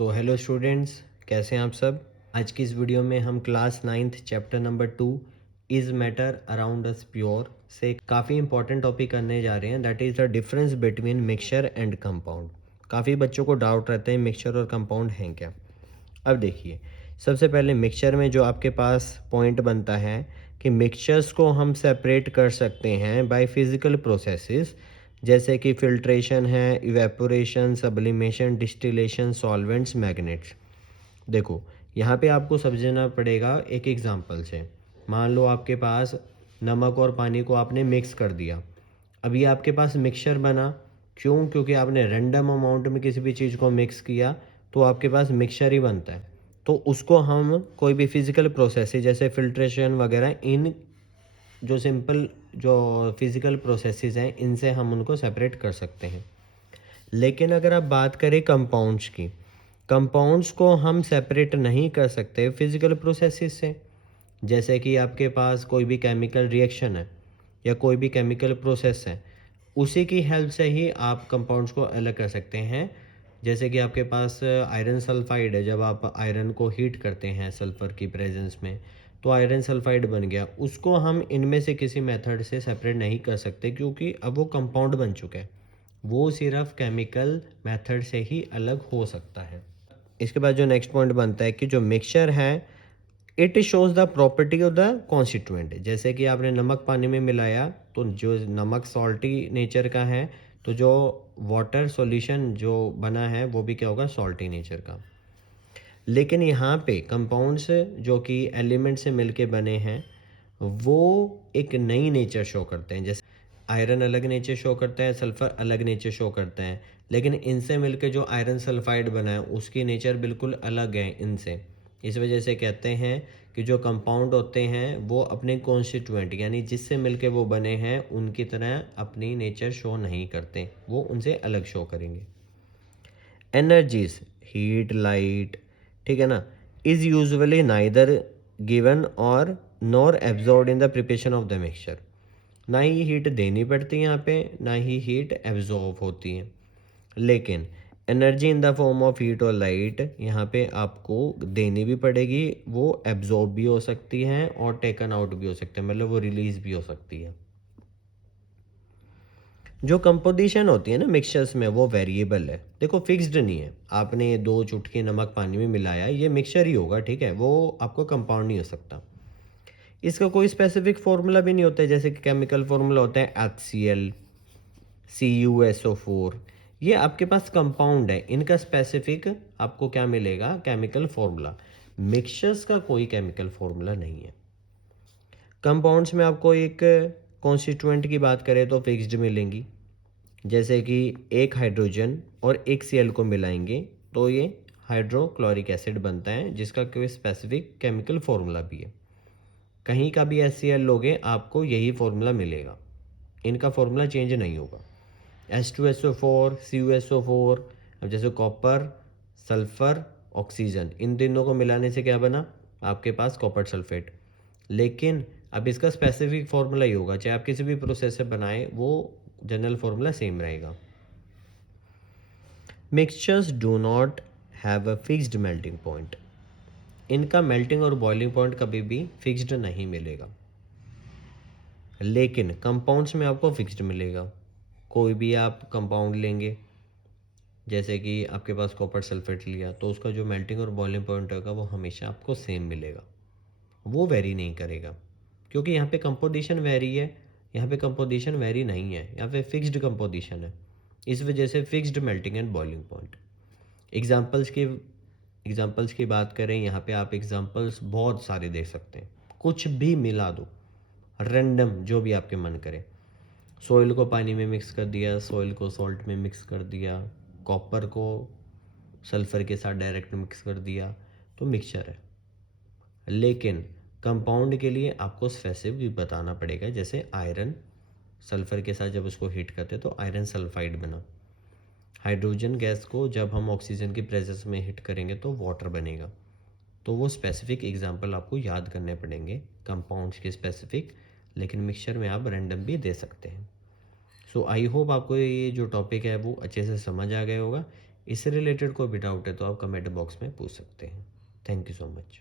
Hello students, कैसे हैं आप सब। आज की इस वीडियो में हम class 9th chapter number 2 is matter around us pure से काफ़ी इंपॉर्टेंट टॉपिक करने जा रहे हैं, that is the difference between mixture and compound. काफ़ी बच्चों को डाउट रहते हैं मिक्सचर और कंपाउंड हैं क्या। अब देखिए, सबसे पहले मिक्सचर में जो आपके पास पॉइंट बनता है कि मिक्सचर्स को हम सेपरेट कर सकते हैं बाय फिजिकल प्रोसेसेस, जैसे कि फिल्ट्रेशन है, evaporation, sublimation, distillation, solvents, magnets. देखो, यहाँ पे आपको समझना पड़ेगा एक एग्जांपल से। मान लो आपके पास नमक और पानी को आपने मिक्स कर दिया, अभी आपके पास मिक्सचर बना। क्यों? क्योंकि आपने रैंडम अमाउंट में किसी भी चीज़ को मिक्स किया तो आपके पास मिक्सचर ही बनता है। तो उसको हम कोई भी फिजिकल प्रोसेस जैसे फिल्ट्रेशन वगैरह, इन जो सिंपल जो फिजिकल प्रोसेसेस हैं, इनसे हम उनको सेपरेट कर सकते हैं। लेकिन अगर आप बात करें कंपाउंड्स की, कंपाउंड्स को हम सेपरेट नहीं कर सकते फिजिकल प्रोसेसेस से। जैसे कि आपके पास कोई भी केमिकल रिएक्शन है या कोई भी केमिकल प्रोसेस है, उसी की हेल्प से ही आप कंपाउंड्स को अलग कर सकते हैं। जैसे कि आपके पास आयरन सल्फाइड है, जब आप आयरन को हीट करते हैं सल्फ़र की प्रेजेंस में तो आयरन सल्फाइड बन गया। उसको हम इनमें से किसी मेथड से सेपरेट नहीं कर सकते क्योंकि अब वो कंपाउंड बन चुका है। वो सिर्फ केमिकल मेथड से ही अलग हो सकता है। इसके बाद जो नेक्स्ट पॉइंट बनता है कि जो मिक्सचर है, it shows the property of the constituent. जैसे कि आपने नमक पानी में मिलाया तो जो नमक सॉल्टी नेचर का है, तो जो वाटर सॉल्यूशन जो बना है वो भी क्या होगा, सॉल्टी नेचर का। लेकिन यहाँ पे कंपाउंड्स जो कि एलिमेंट से मिलके बने हैं, वो एक नई नेचर शो करते हैं। जैसे आयरन अलग नेचर शो करता है, सल्फ़र अलग नेचर शो करता है, लेकिन इनसे मिलके जो आयरन सल्फाइड बना है उसकी नेचर बिल्कुल अलग है इनसे। इस वजह से कहते हैं कि जो कंपाउंड होते हैं वो अपने कॉन्स्टिट्यूएंट यानी जिससे मिलके वो बने हैं उनकी तरह अपनी नेचर शो नहीं करते, वो उनसे अलग शो करेंगे। एनर्जीज, हीट, लाइट, ठीक है ना, इज यूजुअली नाइदर गिवन और nor absorb in the preparation of the mixture. ना ही हीट देनी पड़ती है यहाँ पे, ना ही हीट एब्जॉर्ब होती है। लेकिन energy in the form of heat और लाइट यहाँ पे आपको देनी भी पड़ेगी, वो एब्जॉर्ब भी हो सकती है और टेकन आउट भी हो सकते हैं, मतलब वो रिलीज भी हो सकती है। जो कंपोजिशन होती है ना मिक्सचर्स में, वो वेरिएबल है। देखो, फिक्स्ड नहीं है। आपने 2 चुटकी नमक पानी में मिलाया, ये मिक्सचर ही होगा, ठीक है, वो आपको कंपाउंड नहीं हो सकता। इसका कोई स्पेसिफिक फॉर्मूला भी नहीं होता है, जैसे कि केमिकल फॉर्मूला होता है HCl, CuSO4। ये आपके पास कंपाउंड है, इनका स्पेसिफिक आपको क्या मिलेगा, केमिकल फॉर्मूला। मिक्सचर्स का कोई केमिकल फॉर्मूला नहीं है। कंपाउंड्स में आपको एक कॉन्स्टिट्यूएंट की बात करें तो फिक्स्ड मिलेंगी। जैसे कि एक हाइड्रोजन और एक Cl को मिलाएंगे तो ये हाइड्रोक्लोरिक एसिड बनता है, जिसका कोई स्पेसिफिक केमिकल फॉर्मूला भी है। कहीं का भी HCl लोगे आपको यही फॉर्मूला मिलेगा, इनका फॉर्मूला चेंज नहीं होगा। H2SO4, CuSO4, अब जैसे कॉपर, सल्फर, ऑक्सीजन, इन तीनों को मिलाने से क्या बना, आपके पास कॉपर सल्फेट। लेकिन अब इसका स्पेसिफिक फॉर्मूला ही होगा, चाहे आप किसी भी प्रोसेस से बनाएं, वो जनरल फॉर्मूला सेम रहेगा। Mixtures do not have a fixed melting point. इनका मेल्टिंग और बॉइलिंग पॉइंट कभी भी फिक्स्ड नहीं मिलेगा। लेकिन कंपाउंड्स में आपको फिक्स्ड मिलेगा। कोई भी आप कंपाउंड लेंगे, जैसे कि आपके पास कॉपर सल्फेट लिया, तो उसका जो मेल्टिंग और बॉइलिंग पॉइंट होगा वो हमेशा आपको सेम मिलेगा, वो वेरी नहीं करेगा। क्योंकि यहाँ पे कंपोजिशन वेरी है, यहाँ पे कंपोजिशन वेरी नहीं है, यहाँ पे फिक्स्ड कंपोजिशन है। इस वजह से fixed melting and boiling point. Examples की बात करें, यहाँ पे आप एग्जांपल्स बहुत सारे दे सकते हैं, कुछ भी मिला दो, रैंडम जो भी आपके मन करे। सोइल को पानी में मिक्स कर दिया, सोइल को सॉल्ट में मिक्स कर दिया, कॉपर को सल्फ़र के साथ डायरेक्ट मिक्स कर दिया, तो मिक्सचर है। लेकिन कंपाउंड के लिए आपको स्पेसिफिक बताना पड़ेगा, जैसे आयरन सल्फ़र के साथ जब उसको हीट करते तो आयरन सल्फाइड बना। हाइड्रोजन गैस को जब हम ऑक्सीजन की प्रेजेंस में हीट करेंगे तो वाटर बनेगा। तो वो स्पेसिफिक एग्जांपल आपको याद करने पड़ेंगे कंपाउंड्स के स्पेसिफिक। लेकिन मिक्सचर में आप रैंडम भी दे सकते हैं। सो आई होप आपको ये जो टॉपिक है वो अच्छे से समझ आ गया होगा। इससे रिलेटेड कोई भी डाउट है तो आप कमेंट बॉक्स में पूछ सकते हैं। Thank you so much.